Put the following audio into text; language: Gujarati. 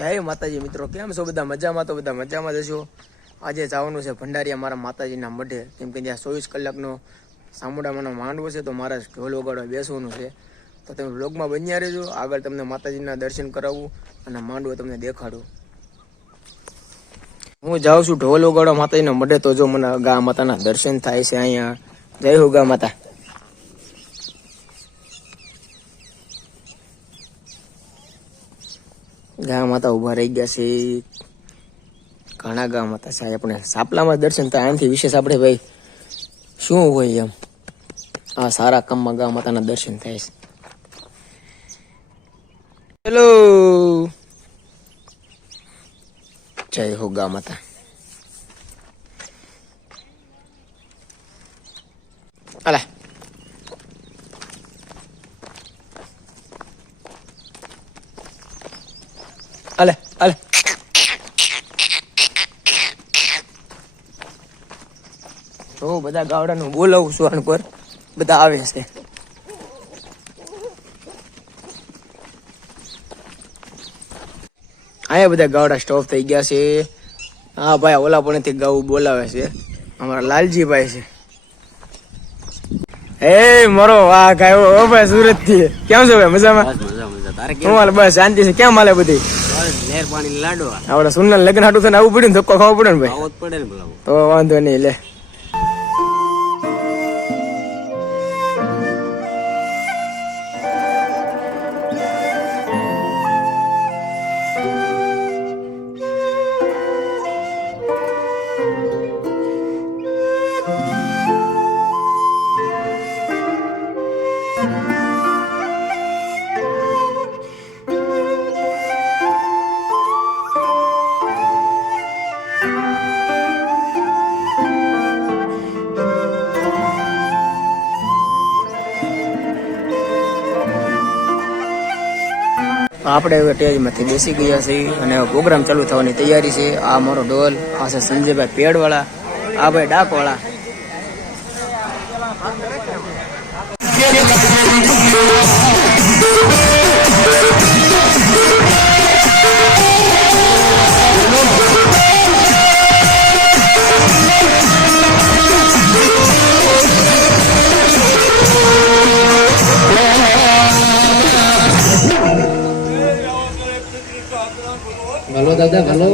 જય માતાજી મિત્રો, કેમ છો બધા? મજામાં? તો બધા મજામાં જશો. આજે જવાનું છે ભંડારીયા મારા માતાજીના મઢે, કેમ કે ત્યાં 24 કલાકનો સામુડામાંનો માંડવો છે, તો મારા ઢોલ વગાડવા બેસવાનું છે. તો તમે વ્લોગમાં બન્યા રહેજો, આગળ તમને માતાજીના દર્શન કરાવું અને માંડવો તમને દેખાડું. હું જાઉં છું ઢોલ વગાડવા માતાજીના મઢે, તો જો મને ગા માતાના દર્શન થાય છે અહીંયા. જય હો ગા માતા. ગા માતા ઉભા રહી ગયા છે, ઘણા ગા માતા છે. આપણે સાપલામાં દર્શન થાય, આનાથી વિશેષ આપણે ભાઈ શું હોય એમ. આ સારા કામમાં ગા માતાના દર્શન થાય છે. હેલો, જય હો ગા માતા. અલા અલે અલે તો બધા ગાવડાનું બોલાવું છું પર, બધા આવે છે. અહીંયા બધા ગાવડા સ્ટોપ થઈ ગયા છે. હા ભાઈ, ઓલા પણ ગાવું બોલાવે છે, અમારા લાલજીભાઈ છે. એ મારો વાઘ આવ્યો ભાઈ સુરત થી. કેમ છો ભાઈ? મજામાં? બસ શાંતિ છે. કેમ હાલે બધી? આપડે સુનલ લગ્ન હાટું થઈને આવવું પડ્યું, ધક્કો ખાવો પડે ને ભાઈ. તો વાંધો નહીં, લે. આપણે હવે સ્ટેજમાંથી બેસી ગયા છીએ અને પ્રોગ્રામ ચાલુ થવાની તૈયારી છે. આ મારો ઢોલ, આ છે સંજયભાઈ પેડવાળા, આ ભાઈ ડાકવાળા. ભલો દાદા, ભલો.